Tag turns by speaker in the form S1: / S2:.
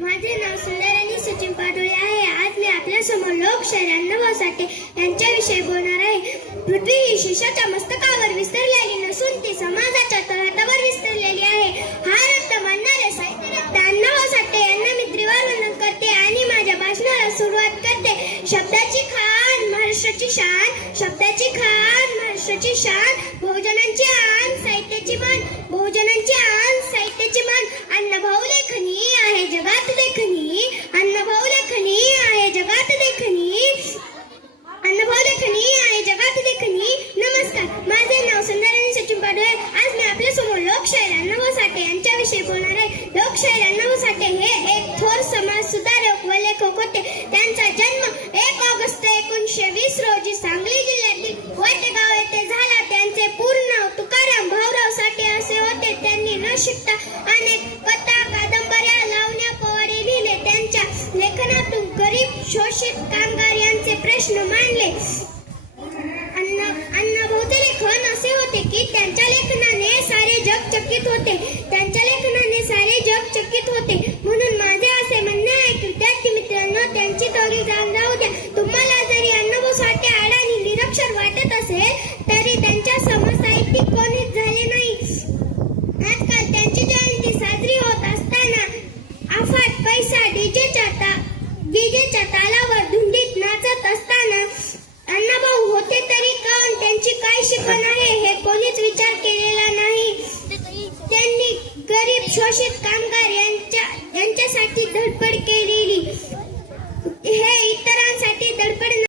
S1: माझे नाव सुंदरानी सचिन पाटोळे आहे. आज मी आपल्यासमोर लोकशाहीर अण्णाभाऊ साठे यांच्याविषयी बोलणार आहे. पृथ्वी ही शिशाच्या मस्तकावर विस्तारलेली नसून ती समाजाच्या तळातावर विस्तारलेली आहे. हा रक्त मानणारे साहित्य रत्न अण्णाभाऊ साठे यांना मी त्रिवार वंदन करते आणि माझ्या भाषणाला सुरुवात करते. शब्दाची खान महाराष्ट्राची शान शब्दाची खान महाराष्ट्राची शान बहुजनांची आन साहित्याची मान बहुजनांची आन साहित्याची मान अण्णाभाऊ लेखनी आहे जगात लेखनी अण्णाभाऊ लेखनी आहे जगात लेखनी अण्णाभाऊ लेखनी आहे जगात लेखनी नमस्कार माझे नाव सुंदरानी सचिन पाडवे आज मी आपल्यासमोर लोकशाहीर अण्णाभाऊ साठे यांच्याविषयी बोलणार आहे. लोकशाहीर अण्णाभाऊ साठे हे एक थोर समाज सुधारक व लेखक होते. त्यांचा जन्म एक ऑगस्ट एकोणीसशे वीस रोजी सांगली जिल्ह्यातील वैटेगाव येथे झाला. त्यांचे पूर्ण नाव तुकाराम भाऊराव साठे असे होते. त्यांनी न शिकता अनेक कथा कादंबऱ्या लावण्या पोवाडे लिहिले. त्यांच्या लेखनातून गरीब शोषित कामगार यांचे प्रश्न मांडले. चकित होते. त्यांच्या लेखनाने सारे जग चकित होते. म्हणून माझे असे म्हणणे आहे की विद्यार्थी मित्रांनो त्यांची तोरी जाण जाऊ द्या. तुम्हाला जरी अण्णाभाऊ साठे अडाणी निरक्षर वाटत असेल तरी त्यांच्या समसाहित्यिक कोणीच झाले नाही. आजकाल त्यांची जयंती साजरी होत असताना अफाट पैसा डीजेच्या ता डीजेच्या तालावर धुंडीत नाचत असताना अण्णाभाऊ होते तरी काऊन त्यांची काय शिकवण आहे हे कोणीच विचार केलेला नाही त्यांनी गरीब शोषित कामगार यांच्या यांच्यासाठी धडपड केलेली.